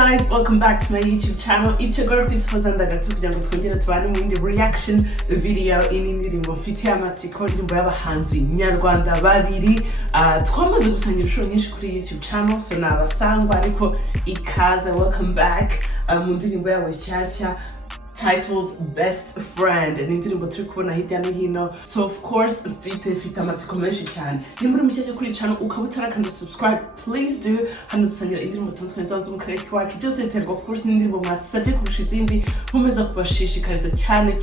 guys, welcome back to my YouTube channel. It's your girl Hoza kugira ngo twongere tubane mu yindi reaction video y'indirimbo mfitiye amatsiko y'indirimbo y'abahanzi nyarwanda babiri twamaze gusangira inshuro nyinshi kuri YouTube channel, so nabasangwa ariko ikaze. Welcome back mu ndirimbo yabo nshyashya titled Best Friend, and indirimbo turi kubona hirya no hino. So of course mfite amatsiko menshi cyane. Nimba uri mushyashya kuri channel ukaba utarakanda subscribe, please do. Hano dusangira indirimbo zitandukanye zo mu karere k'iwacu, byose biterwa of course n'indirimbo mwasabye kurusha izindi. Nkomeza kubashishikariza cyane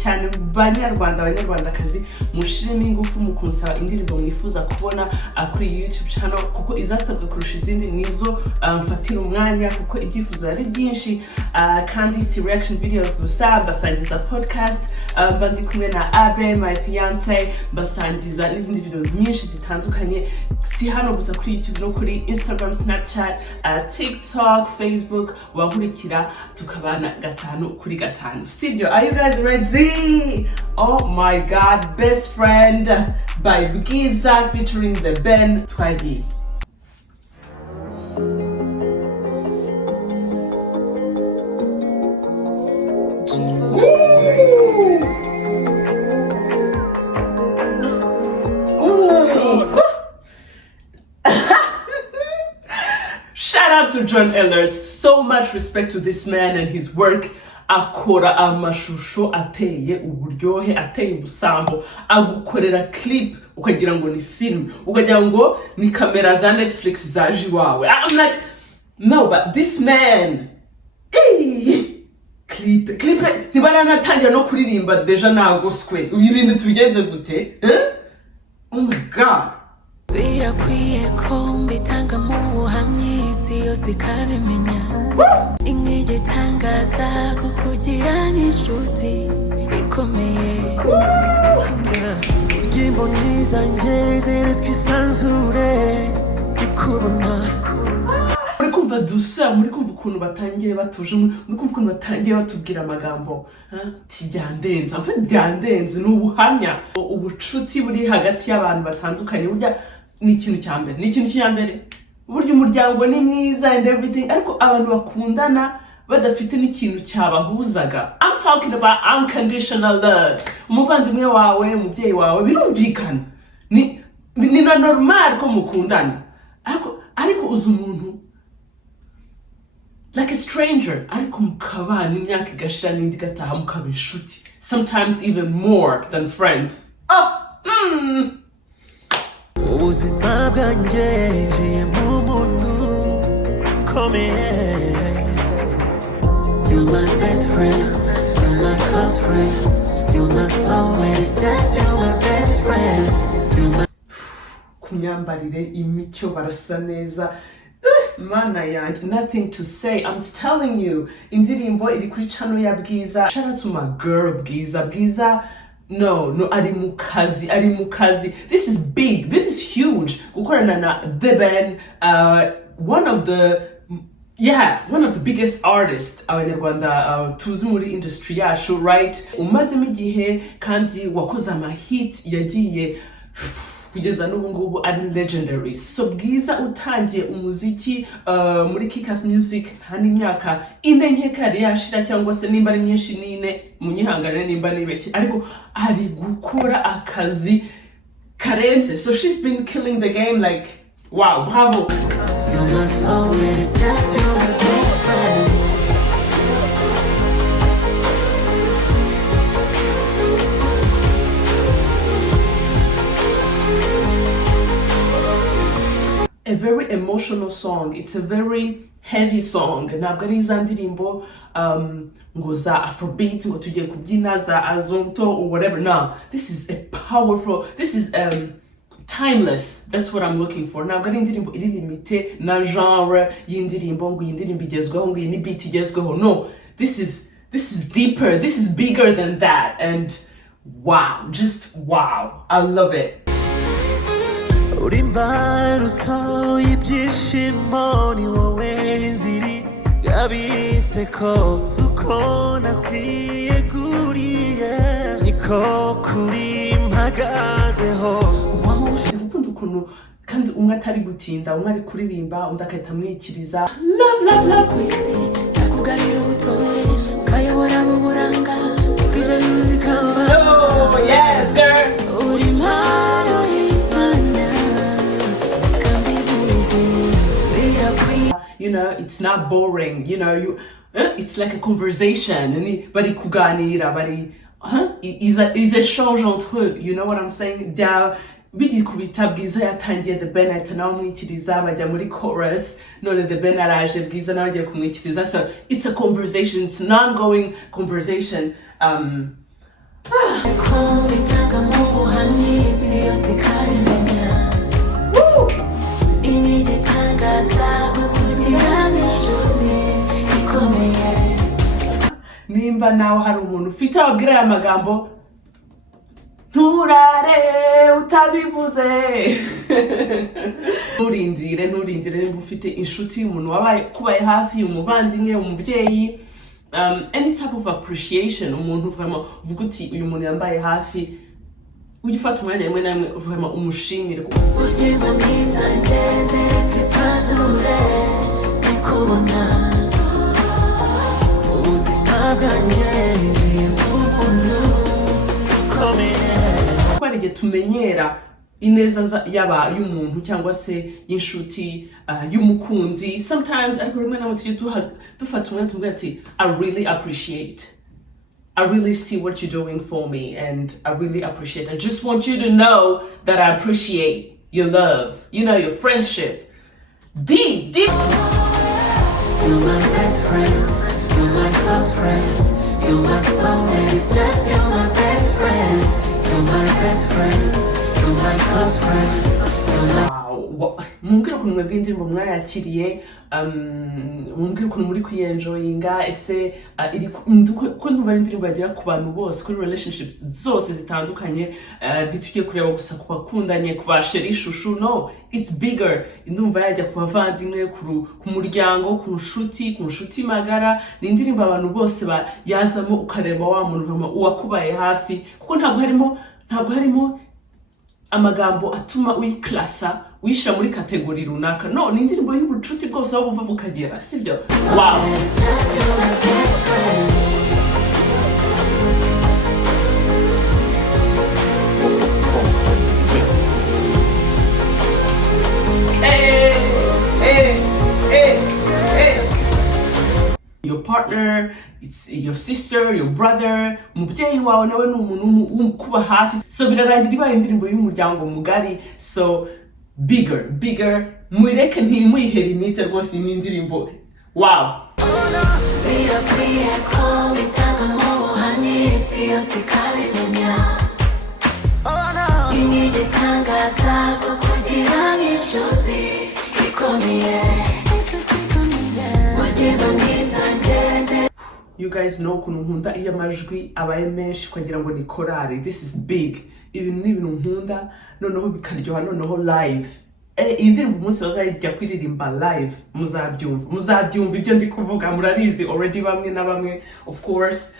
abanyarwandakazi mushiremo ingufu mu kunsaba indirimbo mwifuza kubona kuri YouTube channel, kuko izasabwa kurusha izindi nizo mfatira umwanya, kuko ibyifuzo ari byinshi. Kandi si reaction videos gusa, basangiza podcast, bandi kumwe na Abe my fiance, basangiza n'izindi video nyinshi zitandukanye, si hano gusa kuri YouTube no kuri Instagram, Snapchat, TikTok, Facebook. Wankurikira tukabana gatanu kuri gatanu. Studio, are you guys ready? Oh my god, Best Friend by Bwiza featuring the Ben Twagi. Shout out to John Ellert. So much respect to this man and his work. Akora amashusho ateye uburyohe, ateye ubusambo, agukorera clip ukagira ngo ni film, ukagira ngo ni kamera za Netflix zaje wawe. I'm like, no, but this man, clip ntibarana tangira no kuririmba deja nagoswe. Ibintu tugenze gute? Oh my god. Birakwiye ko mbitanga mu buhamyi isi yose ikabimenya, inkigitangaza kukugira nk'inshuti ikomeye. Urugimbo nizanjye zere twisanzure ikubona. Muri kumva dusa, muri kumva ukuntu batangiye batuje, muri kumva ukuntu batangiye batubwira amagambo tibyandenze. En fait byandenze n'ubuhamya, ubucuti buri hagati y'abantu batandukanye. Burya ni ikintu cyambere, burya umuryango ni mwiza and everything, ariko abantu bakundana badafite n'ikintu cyabahuzaga. I'm talking about unconditional love. Umuvandimwe wawe, umubyeyi wawe, birumvikana ni na normal ko mukundana, ariko uzi umuntu like a stranger, ariko mukabana imyaka igashira n'indi gataha mukaba inshuti, sometimes even more than friends. Ubuzima bwanjye njiye mu muntu ukomeye. You're my best friend, you're my close friend, you're my soulmate, it's just you're my best friend. Kunyambarire imico barasa neza. Mana yanjye, nothing to say. I'm telling you, indirimbo iri kuri channel ya Bwiza. Shout out to my girl Bwiza. No, ari mu kazi. This is big, this is huge. Gukorana na The Ben, one of the biggest artists abanyarwanda tuzi muri industry yacu, right? Umazemo igihe kandi wakoze amahit yagiye kugeza n'ubu ngubu ari legendary. So Bwiza utangiye umuziki muri Kikas Music hani imyaka ine nkekari yashira, cyangwa se nimba ari myinshi nine, munyihanganire nimba nibeshye, ariko ari gukora akazi karenze. So she's been killing the game, like wow, bravo. You're my soul, it's just your best friend. A very emotional song. It's a very heavy song. Ntabwo ari za ndirimbo ngo za Afrobeat ngo tugiye kubyina za Azonto or whatever. No, this is a powerful, this is timeless. That's what I'm looking for. Ntabwo ari indirimbo iri limite na genre y'indirimbo ngo indirimbo igezweho ngo ni beat igezweho. No, this is deeper, this is bigger than that, and wow, just wow, I love it. Urimbaro so ibyishimo ni wowe nziri yabiseko suko nakwiyeguriye niko kuri mpagazeho. ukuntu kandi umwe atari gutinda umwe ari kuririmba undi akahita amwikiriza love akugarira ubutore ukayobora mu buranga bw'ibyo bintu zikaba oh yes girl uri impano y'Imana kandi you know it's not boring, you know, it's like a conversation bari kuganira bari ils échangent entre eux, you know what I'm saying. Bidi kubita Bwiza yatangiye The Ben ahita nawe amwikiriza bajya muri chorus none The Ben araje Bwiza nawe agiye kumwikiriza, so it's a conversation, it's an ongoing conversation. Nimba nawe hari umuntu ufite ababwira aya magambo nturare utabivuze nturindire nimba ufite inshuti umuntu wabaye kubaye hafi umuvandimwe umubyeyi, any type of appreciation umuntu vraiment uvuga uti uyu muntu yambaye hafi ujye ufata umwanya rimwe na rimwe vraiment umushimire igihe tumenyera ineza y'umuntu cyangwa se y'inshuti y'umukunzi sometimes ariko rimwe na rimwe tujye dufata umwanya tuvuga ati I really appreciate, I really see what you're doing for me and I really appreciate, I just want you to know that I appreciate your love, you know, your friendship. Deep you're my best friend, you're my close friend, you're my soulmate, it's just you're my best friend. You're my best friend, you're my close friend, you're my... Wow, mumbwire ukuntu mwebwe indirimbo mwayakiriye, mumbwire ukuntu muri kuyenjoyinga, ese ko ndumva indirimbo yagera ku bantu bose kuri relationships zose zitandukanye, ntitugiye kureba gusa ku bakundanye ku basheri shushu, no, it's bigger. Indumva yajya ku bavandimwe, ku muryango, ku nshuti magara, ni indirimbo abantu bose yazamo ukareba wa muntu uwakubaye hafi, kuko ntabwo harimo amagambo atuma uyiklasa wishyira muri kategori runaka, no, ni indirimbo y'ubucuti bwose aho buva bukagera, sibyo? Wow. Your partner, it's your sister, your brother, umubyeyi wawe nawe ni umuntu kuba hafi, so birarangira ibaye indirimbo y'umuryango mugari, so bigger, mwireke ntimuyihe limite rwose ni indirimbo wow. You guys know ukuntu nkunda iyo amajwi abaye menshi kugira ngo ni korari. This is big. Ibintu ni ibintu nkunda, noneho bikaryoha, noneho live. Iyi ndirimbo umunsi bazajya kuririmba live, muzabyumva ibyo ndi kuvuga, murabizi already bamwe na bamwe of course,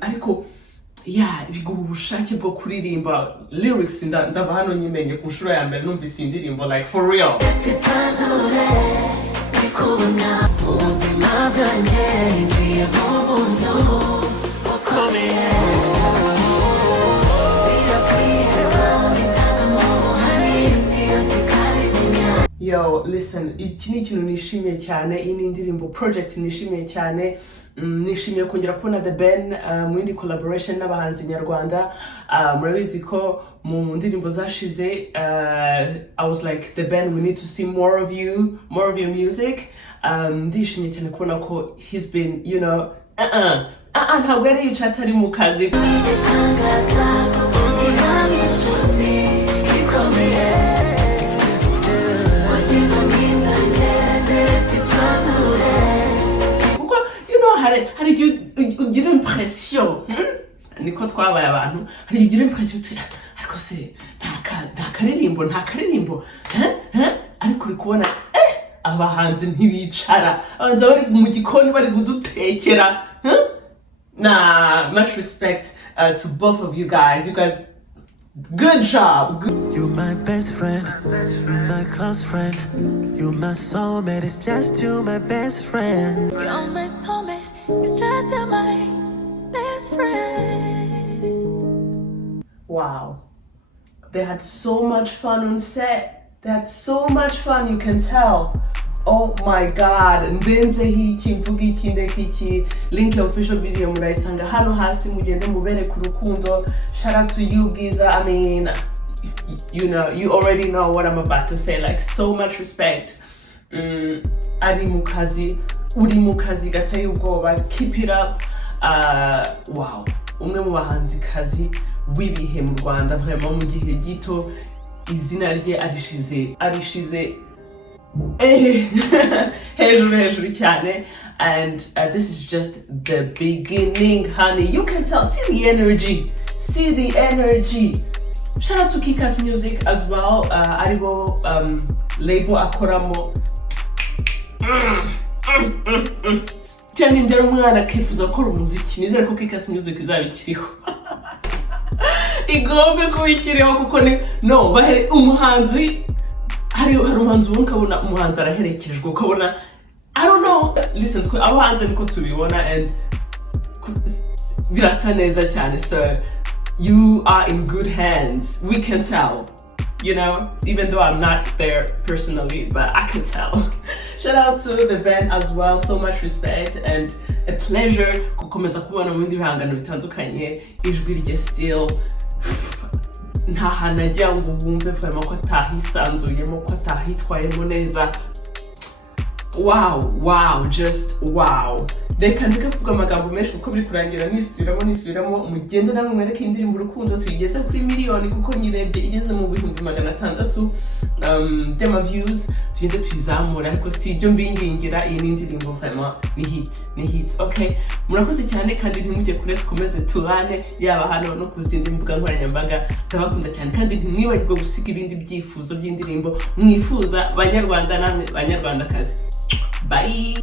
ariko biguha ubushake bwo kuririmba. Lyrics ndava hano nyimenye ku nshuro ya mbere numvise indirimbo like for real. Yo, listen, iki ni ikintu nishimiye cyane, iyi ni indirimbo project nishimiye cyane, nishimiye kongera kubona The Ben mu yindi collaboration n'abahanzi nyarwanda. Murabizi ko mu ndirimbo zashize I was like, The Ben, we need to see more of your music. Ndishimiye cyane kubona ko he's been, you know, ntabwo yari yicaye atari mu kazi. Kuko you know hari igihe ugira impression niko twabaye abantu, hari igihe ugira impression ariko se nta karirimbo ariko uri kubona abahanzi ntibicara, abanza bari mu gikoni bari gudutekera. Much respect to both of you guys Good job. You my best friend, you my close friend, you my soulmate, it's just you my best friend. You're my soulmate, it's just you my best friend. Wow. They had so much fun on set. They had so much fun, you can tell. Oh my god. Ndenze hiki mvuga iki ndekiki. Link ya official video murayisanga hano hasi mugende mubere ku rukundo. Shout out to you Bwiza. I mean, you know, you already know what I'm about to say. Like, so much respect. Ari mukazi, uri mukazi gateye ubwoba. Keep it up. Wow. Umwe mu bahanzi kazi w'ibihe mu Rwanda, vraiment mu gihe gito izina rye arishize hejuru cyane. And this is just the beginning, honey. You can tell. See the energy. Shout out to Kikas Music as well. Aribo label akoramo. Cyane ndero umwana akifuza gukora umuziki. Nizere ko Kikas Music izabikiriho. Igombe kubikiriho kuko no bahe umuhanzi hari umuhanzi ubona ukabona umuhanzi araherekejwe ukabona I don't know. Listen, abahanzi niko tubibona and birasa neza cyane. So you are in good hands. We can tell, you know, even though I'm not there personally, but I can tell. Shout out to the band as well. So much respect and a pleasure gukomeza kubona mu bindi bihangano bitandukanye. Ijwi rye still nta hantu agira ngo wumve vraiment ko atahisanzuyemo, ko atahitwayemo neza. Wow, just wow. Reka ndikavuga amagambo menshi kuko biri kurangira nisubiramo mugende namwe mwereke indirimbo urukundo tuyigeze kuri miliyoni kuko nyirebye igeze mu 600,000 by'ama views. Tugende tuyizamura ariko si ibyo mbingingira, iyi ni indirimbo vraiment ni hit. Okay, murakoze cyane kandi ntimujye kure, tukomeze tubane yaba hano no kuzindi mbuga nkoranyambaga. Ndabakunda cyane kandi ntimwibagirwe gusiga ibindi byifuzo by'indirimbo mwifuza banyarwanda namwe banyarwandakazi. Bye.